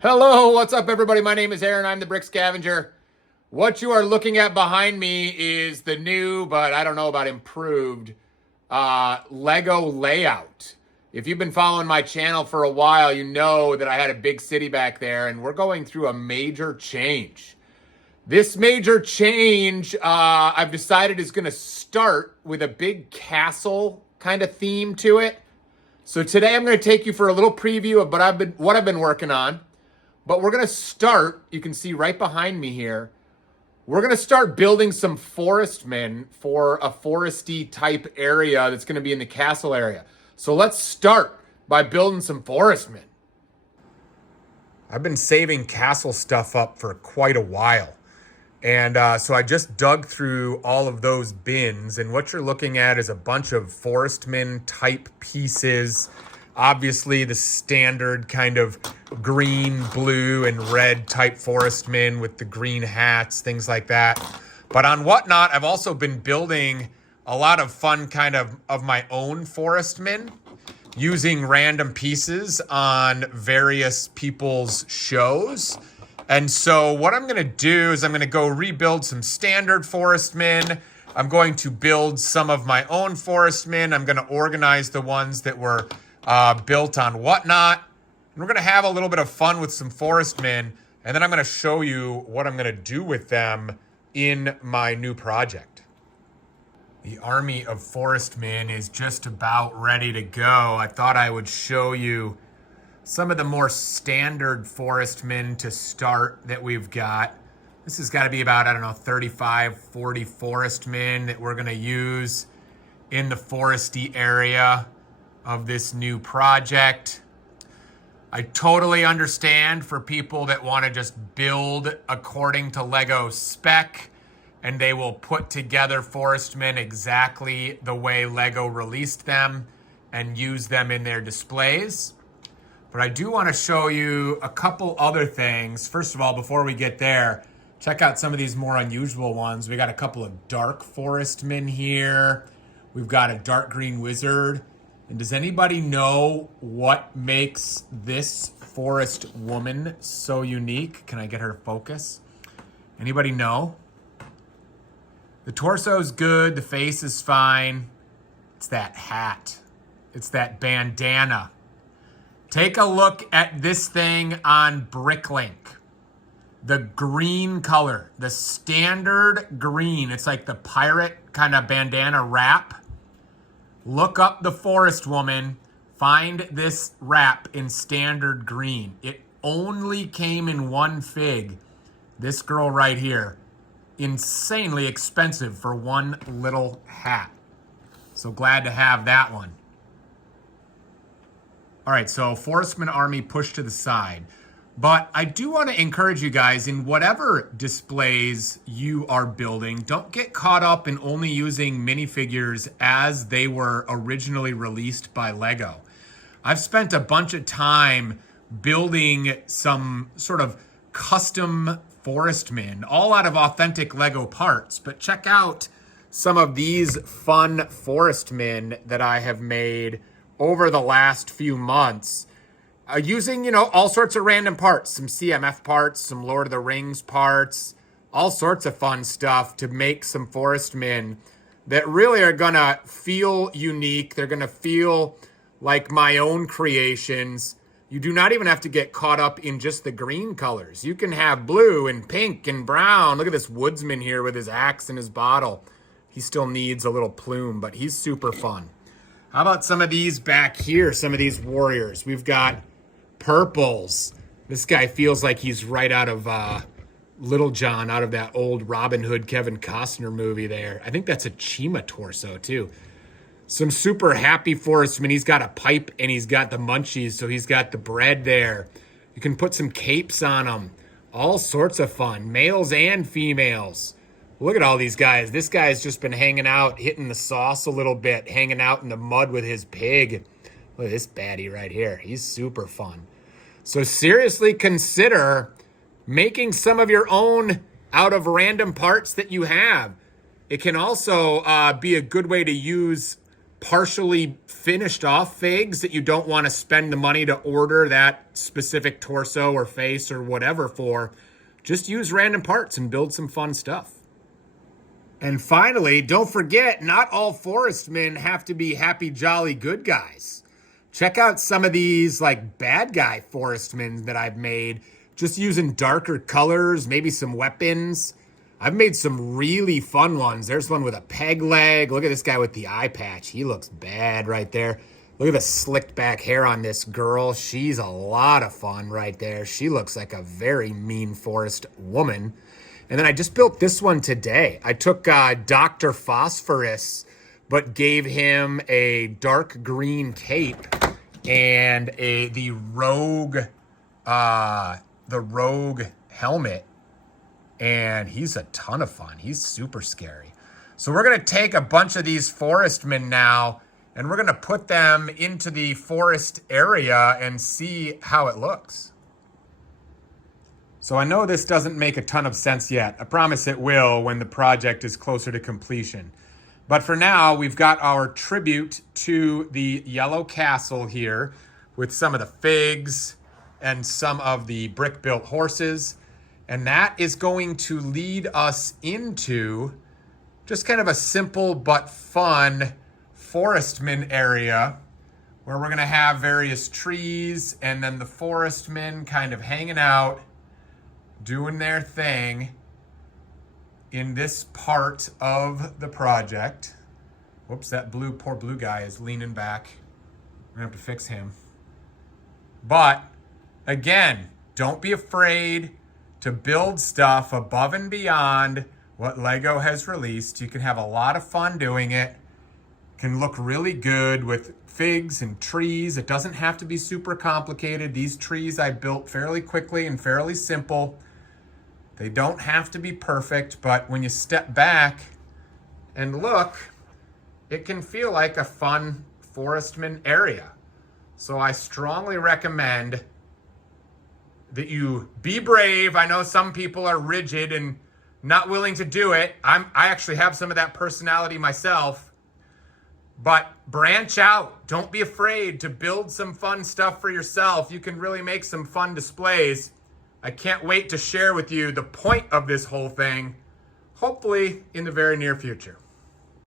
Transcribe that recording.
Hello, what's up, everybody? My name is Aaron. I'm the Brick Scavenger. What you are looking at behind me is the new, but I don't know about improved, Lego layout. If you've been following my channel for a while, you know that I had a big city back there, and we're going through a major change. This major change, I've decided is going to start with a big castle kind of theme to it. So today I'm going to take you for a little preview of what I've been working on. But we're going to start, you can see right behind me here, we're going to start building some forestmen for a foresty type area that's going to be in the castle area. So let's start by building some forestmen. I've been saving castle stuff up for quite a while. And so I just dug through all of those bins. And what you're looking at is a bunch of forestmen type pieces. Obviously, the standard kind of green, blue, and red type forestmen with the green hats, things like that. But on Whatnot, I've also been building a lot of fun kind of my own forestmen using random pieces on various people's shows. And so what I'm going to do is I'm going to go rebuild some standard forestmen. I'm going to build some of my own forestmen. I'm going to organize the ones that were built on Whatnot. And we're going to have a little bit of fun with some forestmen. And then I'm going to show you what I'm going to do with them in my new project. The army of forestmen is just about ready to go. I thought I would show you some of the more standard forestmen to start that we've got. This has got to be about, 35, 40 forestmen that we're going to use in the foresty area of this new project. I totally understand for people that want to just build according to Lego spec, and they will put together forestmen exactly the way Lego released them and use them in their displays. But I do want to show you a couple other things. First of all, before we get there, check out some of these more unusual ones. We got a couple of dark forestmen here. We've got a dark green wizard. And does anybody know what makes this forest woman so unique? Can I get her to focus? Anybody know? The torso's good. The face is fine. It's that hat. It's that bandana. Take a look at this thing on Bricklink. The green color, the standard green. It's like the pirate kind of bandana wrap. Look up the forest woman. Find this wrap in standard green. It only came in one fig. This girl right here. Insanely expensive for one little hat. So glad to have that one. All right, so Forestman Army pushed to the side. But I do want to encourage you guys, in whatever displays you are building, don't get caught up in only using minifigures as they were originally released by Lego. I've spent a bunch of time building some sort of custom forestmen, all out of authentic Lego parts. But check out some of these fun forestmen that I have made over the last few months, using, all sorts of random parts, some CMF parts, some Lord of the Rings parts, all sorts of fun stuff to make some forestmen that really are going to feel unique. They're going to feel like my own creations. You do not even have to get caught up in just the green colors. You can have blue and pink and brown. Look at this woodsman here with his axe and his bottle. He still needs a little plume, but he's super fun. How about some of these back here, some of these warriors? We've got purples. This guy feels like he's right out of Little John, out of that old Robin Hood Kevin Costner movie there. I think that's a Chima torso too. Some super happy forestmen. He's got a pipe and he's got the munchies, so he's got the bread there. You can put some capes on them. All sorts of fun, males and females. Look at all these guys. This guy's just been hanging out, hitting the sauce a little bit, hanging out in the mud with his pig. Look at this baddie right here. He's super fun. So seriously consider making some of your own out of random parts that you have. It can also be a good way to use partially finished off figs that you don't want to spend the money to order that specific torso or face or whatever for, just use random parts and build some fun stuff. And finally, don't forget, not all forestmen have to be happy, jolly, good guys. Check out some of these like bad guy forestmen that I've made, just using darker colors, maybe some weapons. I've made some really fun ones. There's one with a peg leg. Look at this guy with the eye patch. He looks bad right there. Look at the slicked back hair on this girl. She's a lot of fun right there. She looks like a very mean forest woman. And then I just built this one today. I took Dr. Phosphorus, but gave him a dark green cape and the rogue helmet. And he's a ton of fun. He's super scary. So we're going to take a bunch of these forestmen now, and we're going to put them into the forest area and see how it looks. So I know this doesn't make a ton of sense yet. I promise it will when the project is closer to completion. But for now, we've got our tribute to the yellow castle here with some of the figs and some of the brick-built horses. And that is going to lead us into just kind of a simple but fun forestman area where we're going to have various trees and then the forestmen kind of hanging out, doing their thing in this part of the project. Whoops, that poor blue guy is leaning back. We're going to have to fix him. But again, don't be afraid to build stuff above and beyond what Lego has released. You can have a lot of fun doing it. Can look really good with figs and trees. It doesn't have to be super complicated. These trees I built fairly quickly and fairly simple. They don't have to be perfect, but when you step back and look, it can feel like a fun forestman area. So I strongly recommend that you be brave. I know some people are rigid and not willing to do it. I actually have some of that personality myself. But branch out. Don't be afraid to build some fun stuff for yourself. You can really make some fun displays. I can't wait to share with you the point of this whole thing, hopefully in the very near future.